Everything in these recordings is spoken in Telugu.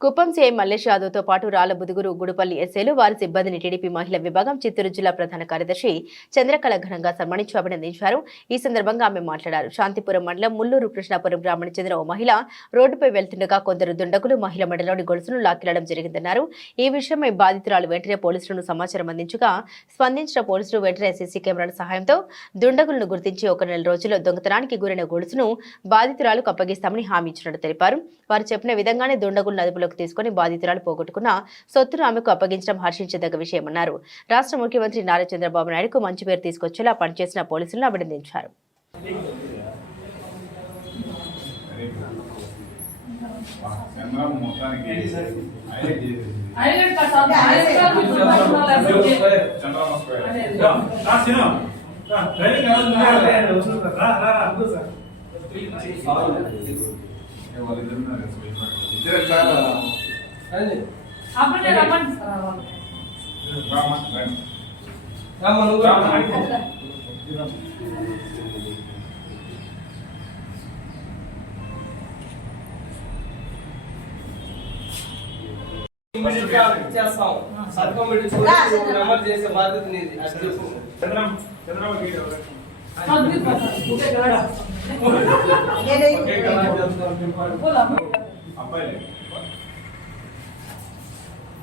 కుప్పం సీఐ మల్లేష్ యాదవ్తో పాటు రాళ్ళ బుదుగురు గుడిపల్లి ఎస్ఏలు వారి సిబ్బందిని టీడీపీ మహిళా విభాగం చిత్తూరు జిల్లా ప్రధాన కార్యదర్శి చంద్రకళ ఘనంగా సన్మానించి అభినందించారు. ఈ సందర్భంగా ఆమె మాట్లాడారు. శాంతిపురం మండలం ముల్లూరు కృష్ణాపురం గ్రామానికి చెందిన ఓ మహిళ రోడ్డుపై వెళ్తుండగా కొందరు దుండగులు మహిళ మెడలోని గొలుసును లాక్కెళ్ళడం జరిగిందన్నారు. ఈ విషయమై బాధితురాలు వెంటనే పోలీసులను సమాచారం అందించగా స్పందించిన పోలీసులు వెంటనే సీసీ కెమెరాల సహాయంతో దుండగులను గుర్తించి ఒక నెల రోజుల్లో దొంగతనానికి గురైన గొలుసును బాధితురాలకు అప్పగిస్తామని హామీ ఇచ్చినట్టు తెలిపారు. వారు చెప్పిన విధంగానే దుండగులను అదుపులోకి తీసుకుని బాధితురాలు పోగొట్టుకున్న సొత్తును ఆమెకు అప్పగించడం హర్షించదగ్గ విషయమన్నారు. రాష్ట్ర ముఖ్యమంత్రి నారా చంద్రబాబు నాయుడుకు మంచి పేరు తీసుకొచ్చేలా పనిచేసిన పోలీసులను అభినందించారు. వాళ్ళిద్దరు ఇద్దరు చేస్తాం. సంతకం పెట్టి నెంబర్ చేసే బాధ్యత నీది. అది చెప్పు. చంద్రం చంద్రమ్మ గీత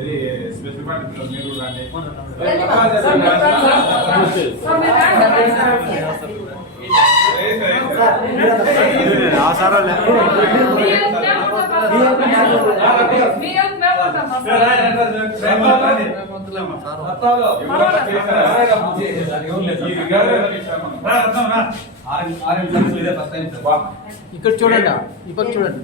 ఇది స్పెషల్ పార్టీ మీరు రండి. ఇక్కడ చూడండి పక్క చూడండి.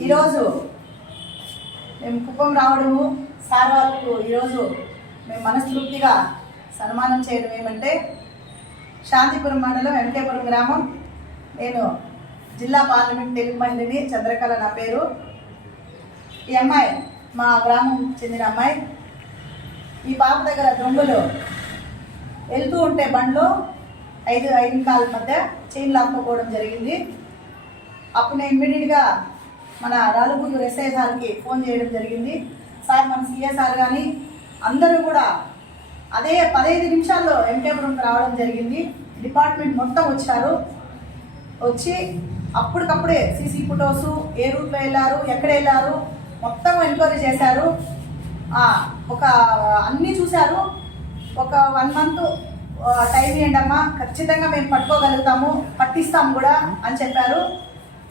ఈరోజు మేము కుప్పం రావడము సార్ వాళ్ళకు ఈరోజు మేము మనస్ఫూర్తిగా సన్మానం చేయడం ఏమంటే శాంతిపురం మండలం వెంకటేపురం గ్రామం. నేను జిల్లా పార్లమెంట్ తెలుగు మహిళని చంద్రకళ నా పేరు. ఈ అమ్మాయి మా గ్రామం చెందిన అమ్మాయి. ఈ పాప దగ్గర దొంగలు వెళ్తూ ఉంటే బండ్లో ఐదు ఐదు కాల మధ్య చైన్ లాక్కోపోవడం జరిగింది. అప్పుడు నేను ఇమ్మీడియట్గా మన రాలుగురు ఎస్ఐ సార్కి ఫోన్ చేయడం జరిగింది. సార్ మన సీఏ సార్ కానీ అందరూ కూడా అదే పదహైదు నిమిషాల్లో ఎంకేపురంకి రావడం జరిగింది. డిపార్ట్మెంట్ మొత్తం వచ్చారు వచ్చి అప్పటికప్పుడే సీసీ ఫొటోస్ ఏ రూట్లో వెళ్ళారు ఎక్కడ వెళ్ళారు మొత్తం ఎంక్వైరీ చేశారు. ఒక అన్నీ చూశారు. ఒక వన్ మంత్ టైం ఇవ్వండి ఖచ్చితంగా మేము పట్టుకోగలుగుతాము పట్టిస్తాం కూడా అని చెప్పారు.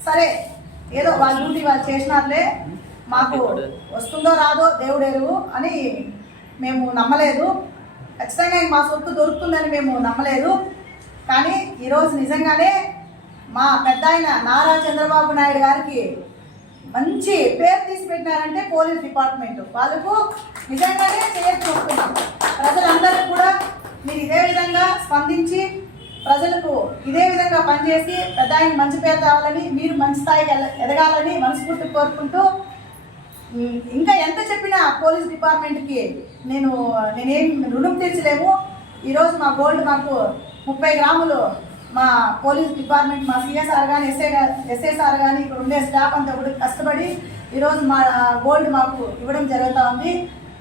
సరే ఏదో వాళ్ళ డ్యూటీ వాళ్ళు చేసినారులే మాకు వస్తుందో రాదో దేవుడు ఎరువు అని మేము నమ్మలేదు. ఖచ్చితంగా మా సొత్తు దొరుకుతుందని మేము నమ్మలేదు. కానీ ఈరోజు నిజంగానే మా పెద్ద ఆయన నారా చంద్రబాబు నాయుడు గారికి మంచి పేరు తీసి పెట్టినారంటే పోలీస్ డిపార్ట్మెంట్. వాళ్ళకు నిజంగానే పేరు చూస్తున్నాం ప్రజలందరూ కూడా మీరు ఇదే విధంగా స్పందించి ప్రజలకు ఇదే విధంగా పనిచేసి పెద్ద ఆయన మంచి పేరు తేవాలని మీరు మంచి స్థాయికి ఎదగాలని మనస్ఫూర్తి కోరుకుంటూ ఇంకా ఎంత చెప్పినా పోలీస్ డిపార్ట్మెంట్కి నేను నేనేం రుణం తీర్చలేము. ఈరోజు మా గోల్డ్ మాకు ముప్పై గ్రాములు మా పోలీస్ డిపార్ట్మెంట్ మా సిఎస్ఆర్ కానీ ఎస్ఐ ఎస్ఐ సార్ కానీ ఇక్కడ ఉండే స్టాఫ్ అంతా కూడా కష్టపడి ఈరోజు మా గోల్డ్ మాకు ఇవ్వడం జరుగుతూ ఉంది.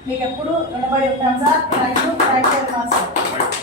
మీకు ఎప్పుడు రుణపడి ఉంటాం sir. Thank you thank you very much sir